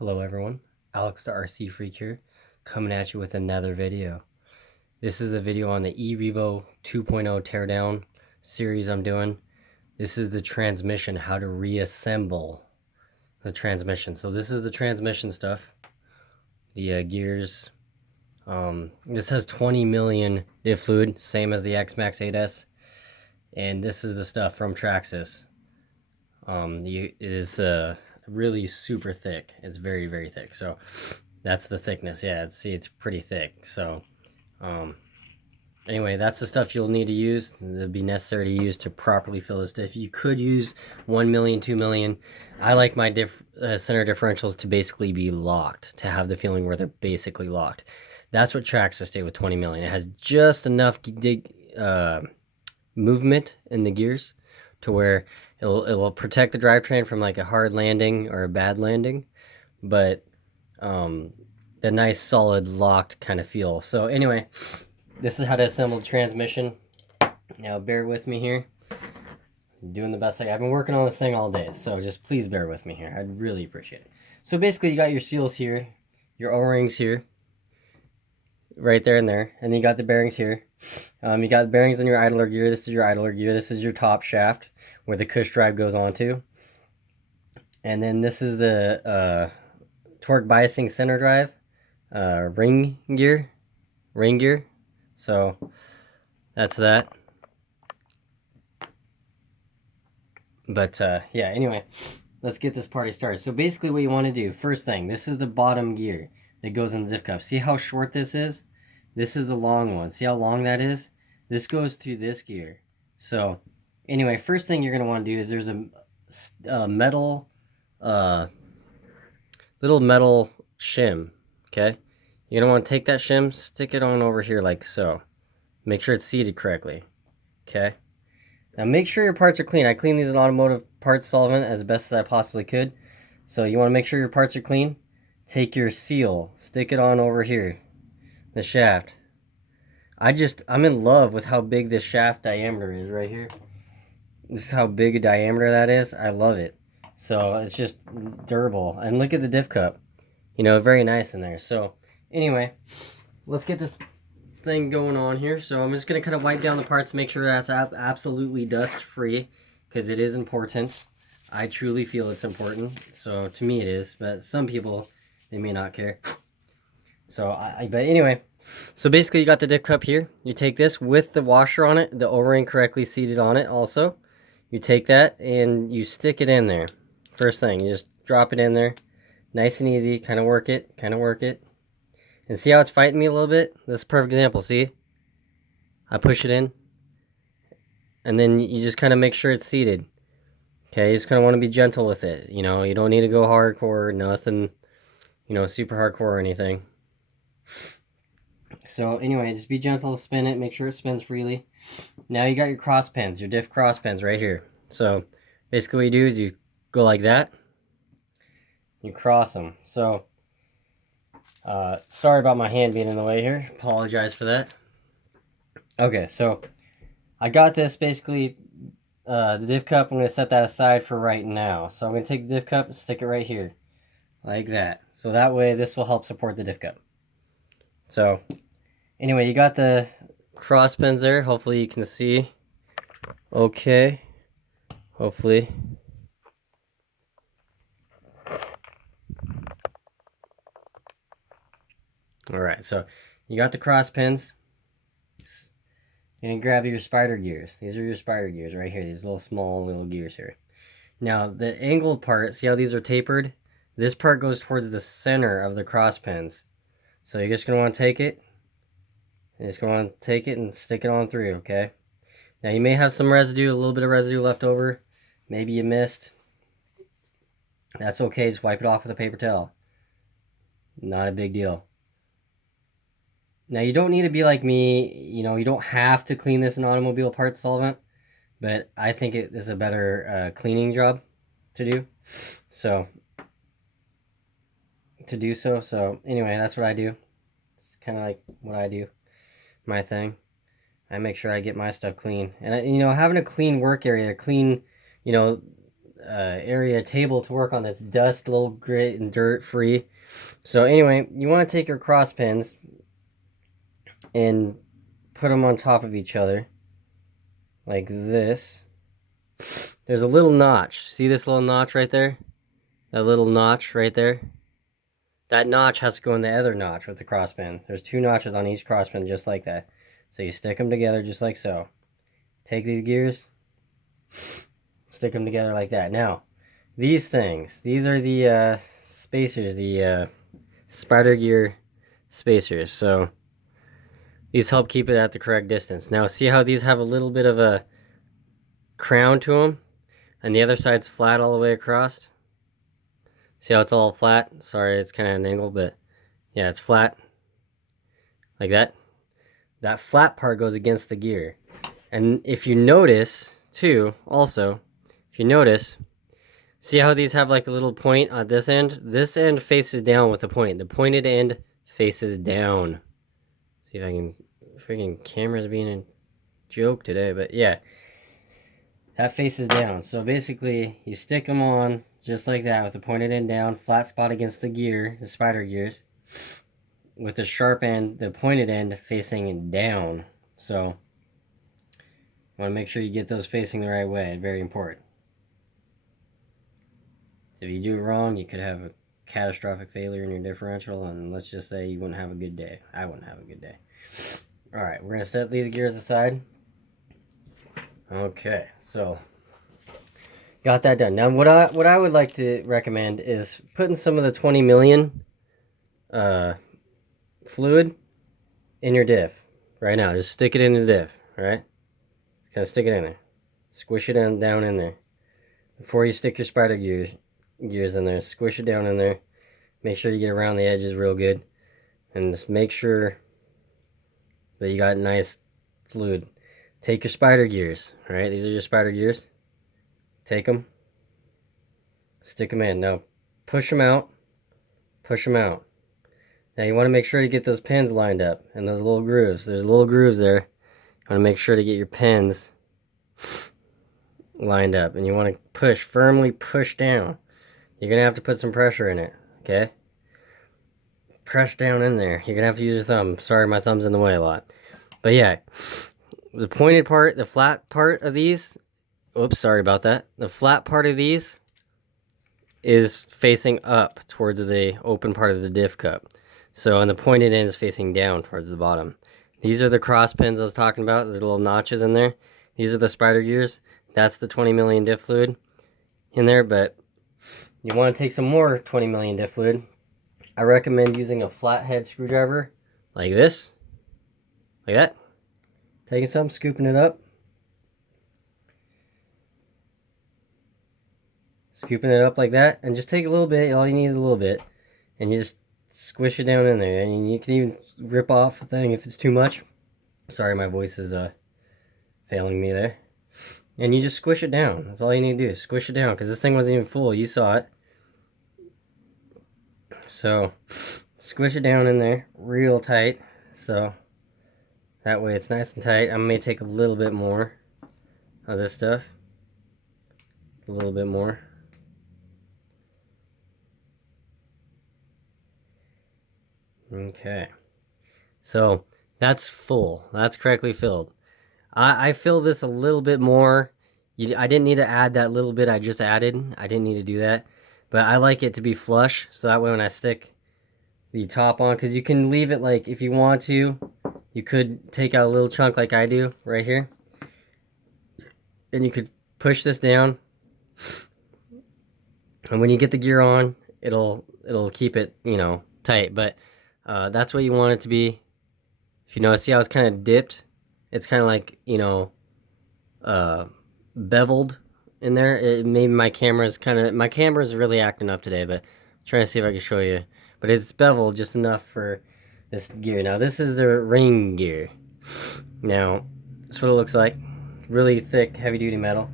Hello everyone, Alex the RC Freak here, coming at you with another video. This is a video on the revo 2.0 teardown series I'm doing. This is the transmission, how to reassemble the transmission. So this is the transmission stuff, the gears. This has 20 million diff fluid, same as the X-Max 8S. And this is the stuff from Traxxas. It is really super thick. It's very, very thick. So that's the thickness. Yeah, it's pretty thick. So anyway, that's the stuff you'll need to use. It'll be necessary to use to properly fill this diff. You could use 1 million, 2 million. I like my center differentials to basically be locked, to have the feeling where they're basically locked. That's what Traxxas did with 20 million. It has just enough movement in the gears to where it will protect the drivetrain from like a hard landing or a bad landing, but the nice solid locked kind of feel. So anyway, this is how to assemble the transmission. Now bear with me here. I'm doing the best I've been working on this thing all day, so just please bear with me here. I'd really appreciate it. So basically you got your seals here, your O-rings here, right there and there, and then you got the bearings here. You got the bearings in your idler gear. This is your idler gear. This is your top shaft where the cush drive goes onto. And then this is the torque biasing center drive ring gear. So that's that. But yeah, anyway, let's get this party started. So basically what you want to do, first thing, this is the bottom gear that goes in the diff cup. See how short this is? This is the long one. See how long that is? This goes through this gear. So anyway, first thing you're going to want to do is there's a metal, little metal shim, okay? You're going to want to take that shim, stick it on over here like so. Make sure it's seated correctly, okay? Now make sure your parts are clean. I cleaned these in automotive parts solvent as best as I possibly could. So you want to make sure your parts are clean. Take your seal, stick it on over here, the shaft. I'm in love with how big this shaft diameter is right here. This is how big a diameter that is. I love it. So it's just durable. And look at the diff cup. You know, very nice in there. So anyway, let's get this thing going on here. So I'm just going to kind of wipe down the parts to make sure that's absolutely dust free, because it is important. I truly feel it's important. So to me it is, but some people, they may not care. So but anyway, so basically you got the diff cup here. You take this with the washer on it, the O-ring correctly seated on it also. You take that and you stick it in there. First thing, you just drop it in there. Nice and easy, kind of work it. And see how it's fighting me a little bit? This is a perfect example, see? I push it in. And then you just kind of make sure it's seated. Okay, you just kind of want to be gentle with it. You know, you don't need to go hardcore, nothing, you know, super hardcore or anything. So anyway, just be gentle, spin it, make sure it spins freely. Now you got your cross pins, your diff cross pins right here. So basically what you do is you go like that. You cross them. So sorry about my hand being in the way here. Apologize for that. Okay, so I got this basically, the diff cup. I'm going to set that aside for right now. So I'm going to take the diff cup and stick it right here. Like that. So that way this will help support the diff cup. So anyway, you got the cross pins there. Hopefully you can see. Okay. Hopefully. Alright, so you got the cross pins. You're going to grab your spider gears. These are your spider gears right here. These small little gears here. Now, the angled part, see how these are tapered? This part goes towards the center of the cross pins. So you're just going to want to take it. You're just going to want to take it and stick it on through, okay? Now, you may have some residue, a little bit of residue left over. Maybe you missed. That's okay. Just wipe it off with a paper towel. Not a big deal. Now, you don't need to be like me. You know, you don't have to clean this in automobile parts solvent, but I think it is a better cleaning job to do. So anyway, that's what I do. It's kind of like what I do, my thing. I make sure I get my stuff clean. And, you know, having a clean work area, clean, you know, area table to work on that's dust, a little grit and dirt free. So anyway, you want to take your cross pins and put them on top of each other like this. There's a little notch. See this little notch right there? That little notch right there? That notch has to go in the other notch with the cross pin. There's 2 notches on each cross pin just like that. So you stick them together just like so. Take these gears, stick them together like that. Now, these things, these are the spacers, the spider gear spacers. So these help keep it at the correct distance. Now, see how these have a little bit of a crown to them? And the other side's flat all the way across? See how it's all flat? Sorry, it's kind of an angle, but yeah, it's flat. Like that. That flat part goes against the gear. And if you notice, too, also, if you notice, see how these have like a little point on this end? This end faces down with a point. The pointed end faces down. See if I can, freaking camera's being a joke today, but yeah. That faces down. So basically, you stick them on just like that with the pointed end down, flat spot against the gear, the spider gears, with the sharp end, the pointed end facing down. So you want to make sure you get those facing the right way. Very important. So if you do it wrong, you could have a catastrophic failure in your differential, and let's just say you wouldn't have a good day. I wouldn't have a good day. All right, we're going to set these gears aside. Okay, so got that done. Now, what I would like to recommend is putting some of the 20 million fluid in your diff right now. Just stick it in the diff, all right? Just kind of stick it in there. Squish it down in there. Before you stick your spider gears in there, squish it down in there. Make sure you get around the edges real good. And just make sure that you got nice fluid. Take your spider gears, all right? These are your spider gears. Take them. Stick them in. Now, push them out. Push them out. Now, you want to make sure to get those pins lined up and those little grooves. There's little grooves there. You want to make sure to get your pins lined up. And you want to push, firmly push down. You're going to have to put some pressure in it, okay? Press down in there. You're going to have to use your thumb. Sorry, my thumb's in the way a lot. But yeah, the pointed part, the flat part of these, oops, sorry about that. The flat part of these is facing up towards the open part of the diff cup. So, and the pointed end is facing down towards the bottom. These are the cross pins I was talking about, the little notches in there. These are the spider gears. That's the 20 million diff fluid in there, but you want to take some more 20 million diff fluid. I recommend using a flathead screwdriver like this, like that. Taking some, scooping it up. Scooping it up like that, and just take a little bit. All you need is a little bit, and you just squish it down in there. And you can even rip off the thing if it's too much. Sorry, my voice is failing me there. And you just squish it down. That's all you need to do. Squish it down, because this thing wasn't even full. You saw it. So, squish it down in there real tight. So, that way it's nice and tight. I may take a little bit more of this stuff. A little bit more. Okay. So, that's full. That's correctly filled. I fill this a little bit more. I didn't need to add that little bit I just added. I didn't need to do that. But I like it to be flush, so that way when I stick the top on, because you can leave it like, if you want to, you could take out a little chunk like I do right here. And you could push this down. And when you get the gear on, it'll keep it, you know, tight. But that's what you want it to be. If you notice, see how it's kind of dipped? It's kind of like, you know, beveled in there. Maybe my camera's really acting up today, but I'm trying to see if I can show you. But it's beveled just enough for this gear. Now, this is the ring gear. Now, that's what it looks like. Really thick, heavy-duty metal.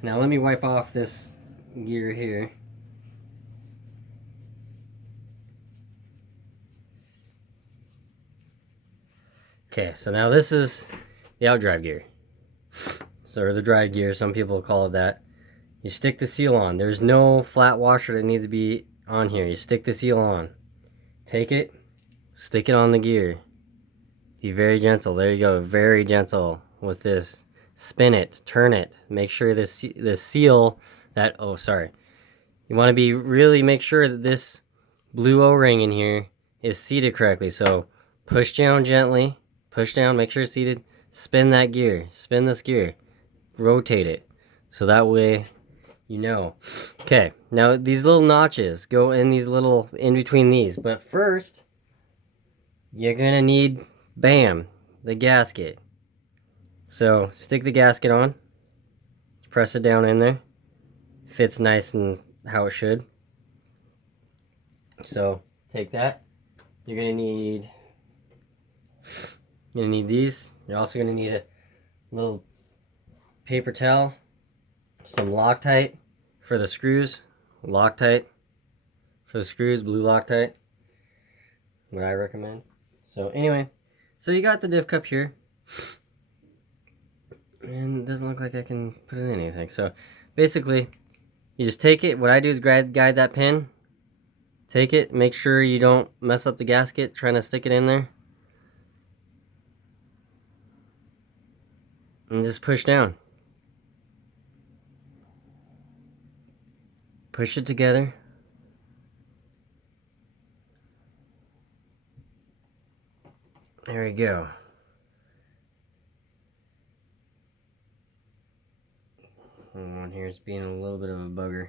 Now, let me wipe off this gear here. Okay, so now this is the outdrive gear. So, or the drive gear, some people call it that. You stick the seal on. There's no flat washer that needs to be on here. You stick the seal on. Take it, stick it on the gear. Be very gentle. There you go. Very gentle with this. Spin it, turn it. Make sure the seal that, oh, sorry. You want to be really make sure that this blue O-ring in here is seated correctly. So push down gently, push down, make sure it's seated. Spin that gear, spin this gear, rotate it. So that way you know. Okay, now these little notches go in these little, in between these. But first, you're gonna need, bam, the gasket. So stick the gasket on, press it down in there. Fits nice and how it should. So take that. You're gonna need these. You're also gonna need a little paper towel, some Loctite for the screws, Loctite for the screws, blue Loctite, what I recommend. So anyway, so you got the diff cup here, and it doesn't look like I can put it in anything. So basically, you just take it. What I do is guide that pin. Take it, make sure you don't mess up the gasket trying to stick it in there. And just push down. Push it together. There we go. One here is being a little bit of a bugger.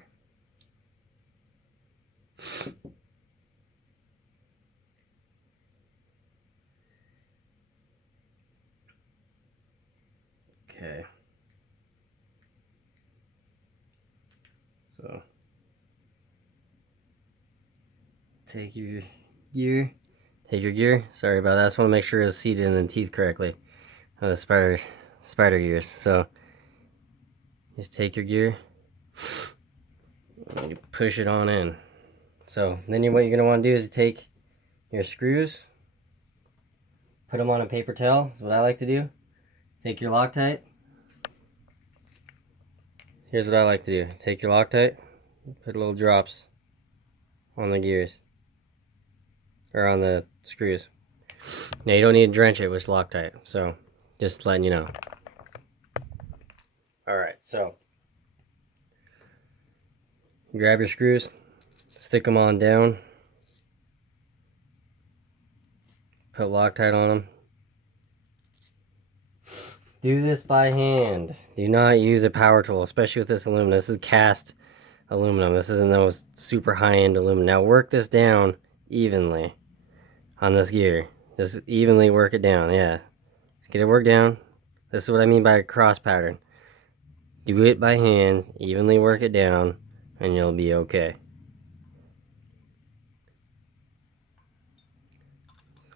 Okay. So take your gear. Sorry about that. I just want to make sure it's seated in the teeth correctly. The spider gears. So just take your gear. And you push it on in. So then what you're gonna want to do is you take your screws, put them on a paper towel. Is what I like to do. Take your Loctite. Here's what I like to do. Take your Loctite, put little drops on the gears, or on the screws. Now you don't need to drench it with Loctite, so just letting you know. Alright, so grab your screws, stick them on down, put Loctite on them. Do this by hand. Do not use a power tool, especially with this aluminum. This is cast aluminum. This isn't those super high-end aluminum. Now work this down evenly on this gear. Just evenly work it down, yeah. Just get it worked down. This is what I mean by a cross pattern. Do it by hand, evenly work it down, and you'll be okay.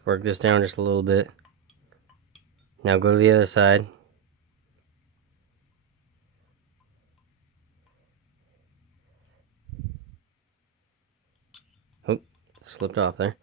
Work this down just a little bit. Now go to the other side. Oh, slipped off there.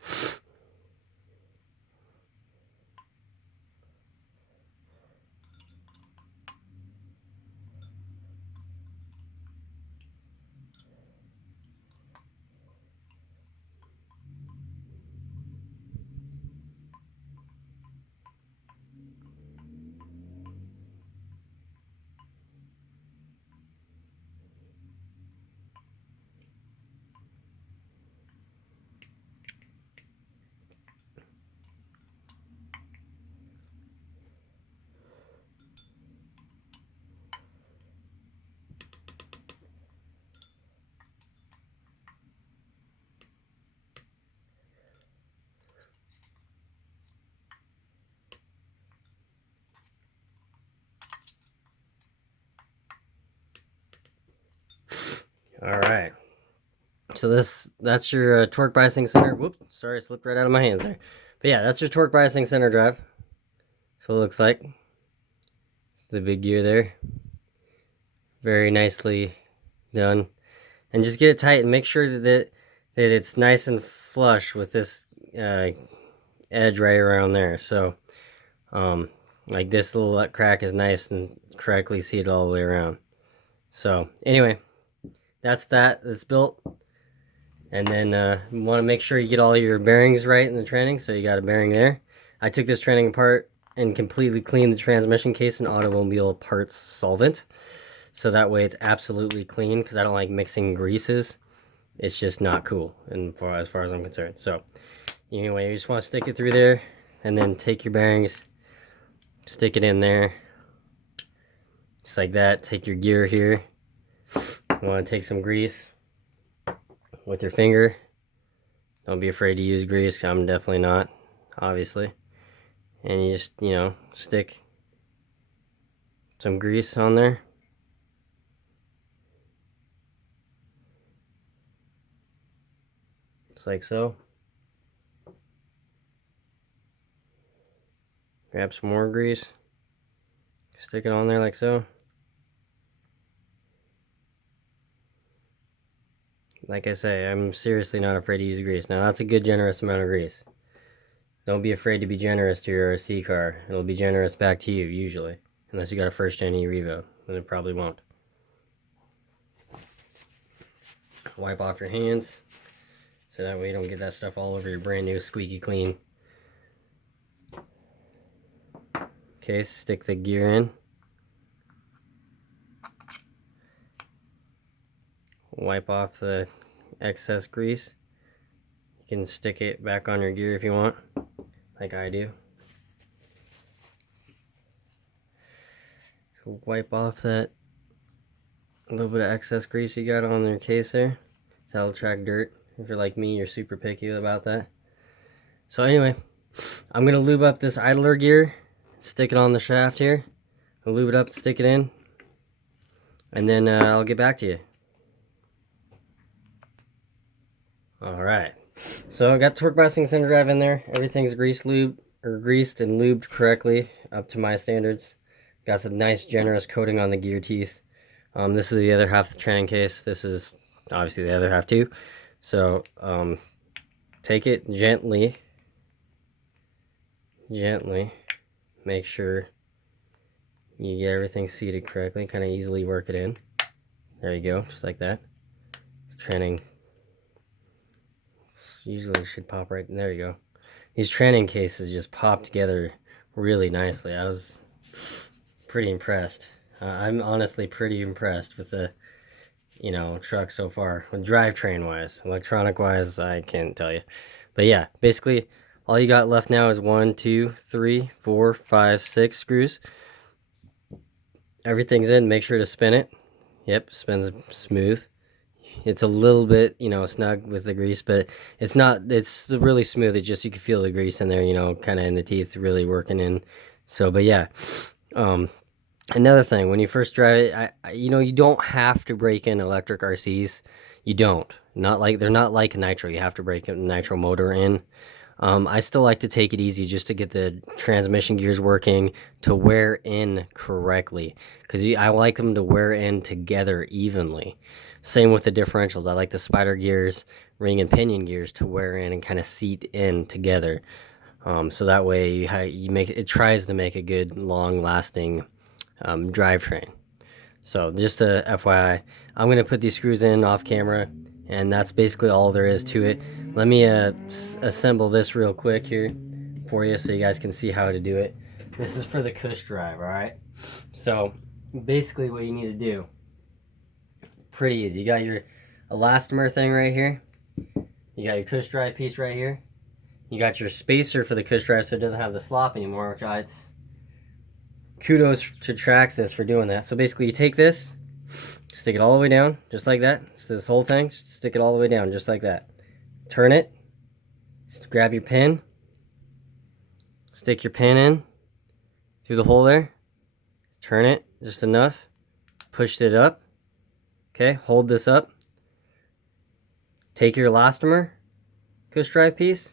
Alright. So that's your torque biasing center. Whoops, sorry, slipped right out of my hands there. But yeah, that's your torque biasing center drive. So it looks like. It's the big gear there. Very nicely done. And just get it tight and make sure that it's nice and flush with this edge right around there. So like this little crack is nice and correctly seated all the way around. So anyway, that's built. And then you want to make sure you get all your bearings right in the tranning. So you got a bearing there. I took this tranning apart and completely cleaned the transmission case in automobile parts solvent. So that way it's absolutely clean, because I don't like mixing greases. It's just not cool, and as far as I'm concerned. So anyway, you just want to stick it through there, and then take your bearings, stick it in there, just like that. Take your gear here. You want to take some grease with your finger. Don't be afraid to use grease. I'm definitely not, obviously. And you just, stick some grease on there. Just like so. Grab some more grease. Stick it on there like so. Like I say, I'm seriously not afraid to use grease. Now that's a good generous amount of grease. Don't be afraid to be generous to your RC car. It'll be generous back to you, usually. Unless you got a first gen revo, then it probably won't. Wipe off your hands, so that way you don't get that stuff all over your brand new squeaky clean case. Stick the gear in. Wipe off the excess grease. You can stick it back on your gear if you want, like I do. So wipe off that little bit of excess grease you got on your case there. That'll attract dirt. If you're like me, you're super picky about that. So anyway, I'm gonna lube up this idler gear, stick it on the shaft here. I'll lube it up, stick it in, and then I'll get back to you. Alright, so I got torque biasing center drive in there. Everything's greased and lubed correctly up to my standards. Got some nice generous coating on the gear teeth. This is the other half of the tranning case. This is obviously the other half too. So take it gently, make sure you get everything seated correctly, kind of easily work it in. There you go, just like that. It's tranning. Usually should pop right in. There you go. These tranning cases just pop together really nicely. I was pretty impressed. I'm honestly pretty impressed with the truck so far, with drivetrain wise. Electronic wise, I can't tell you. But yeah, basically all you got left now is 1, 2, 3, 4, 5, 6 screws. Everything's in. Make sure to spin it. Yep, spins smooth. It's a little bit, snug with the grease, but it's really smooth. It's just, you can feel the grease in there, kind of in the teeth, really working in. So, but yeah. Another thing, when you first drive it, you don't have to break in electric RCs. You don't. They're not like a nitro. You have to break a nitro motor in. I still like to take it easy just to get the transmission gears working, to wear in correctly, because I like them to wear in together evenly. Same with the differentials. I like the spider gears, ring and pinion gears to wear in and kind of seat in together. So that way it tries to make a good long-lasting drivetrain. So just a FYI, I'm going to put these screws in off camera, and that's basically all there is to it. Let me assemble this real quick here for you so you guys can see how to do it. This is for the cush drive, alright? So basically what you need to do, pretty easy. You got your elastomer thing right here. You got your cush drive piece right here. You got your spacer for the cush drive so it doesn't have the slop anymore, which kudos to Traxxas for doing that. So basically you take this, stick it all the way down, just like that. So this whole thing, stick it all the way down, just like that. Turn it, just grab your pin, stick your pin in through the hole there, turn it just enough, push it up, okay, hold this up, take your elastomer, cush drive piece,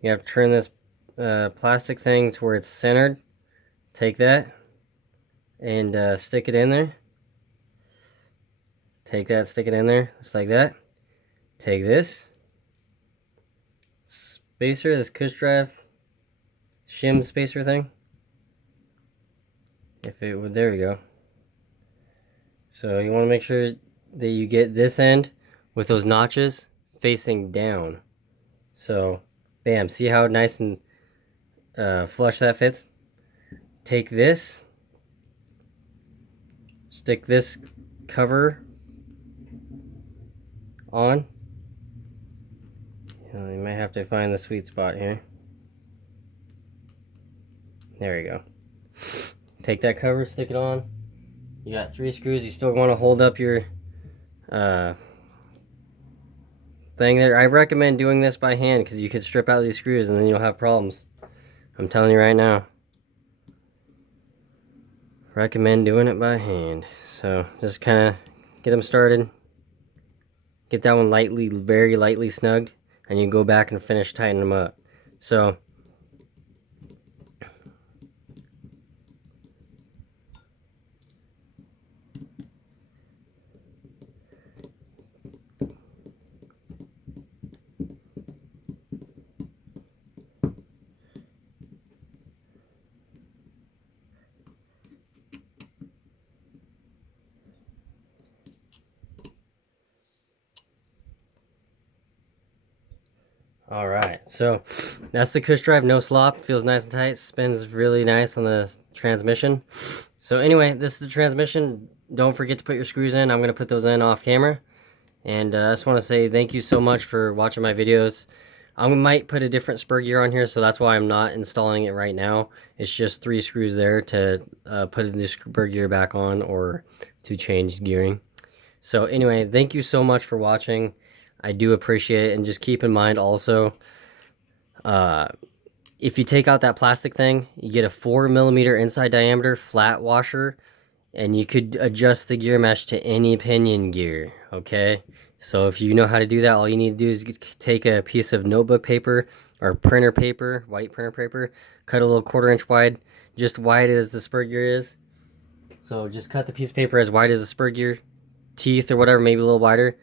you have to turn this plastic thing to where it's centered, take that, and stick it in there. Take that, stick it in there, just like that. Take this spacer, this cush drive shim spacer thing. If it would, there we go. So you want to make sure that you get this end with those notches facing down. So, bam, see how nice and flush that fits? Take this, stick this cover on. You might have to find the sweet spot here. There we go. Take that cover, stick it on. You got 3 screws. You still want to hold up your thing there. I recommend doing this by hand because you could strip out these screws and then you'll have problems. I'm telling you right now. Recommend doing it by hand. So just kind of get them started. Get that one lightly, very lightly snugged, and you go back and finish tightening them up. So all right, so that's the cush drive, no slop, feels nice and tight, spins really nice on the transmission. So anyway, this is the transmission. Don't forget to put your screws in. I'm going to put those in off camera. And I just want to say thank you so much for watching my videos. I might put a different spur gear on here, so that's why I'm not installing it right now. It's just 3 screws there to put the spur gear back on or to change gearing. So anyway, thank you so much for watching. I do appreciate it, and just keep in mind also, if you take out that plastic thing, you get a 4mm inside diameter flat washer, and you could adjust the gear mesh to any pinion gear, okay? So if you know how to do that, all you need to do is take a piece of notebook paper or printer paper, white printer paper, cut a little 1/4 inch wide, just wide as the spur gear is. So just cut the piece of paper as wide as the spur gear teeth or whatever, maybe a little wider.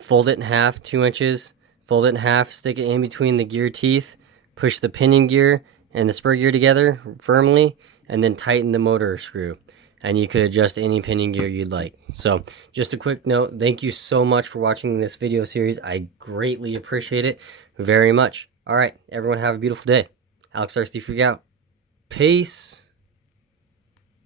Fold it in half, 2 inches, fold it in half, stick it in between the gear teeth, push the pinion gear and the spur gear together firmly, and then tighten the motor screw. And you could adjust any pinion gear you'd like. So just a quick note, thank you so much for watching this video series. I greatly appreciate it very much. All right, everyone have a beautiful day. Alex RC Freak out. Peace.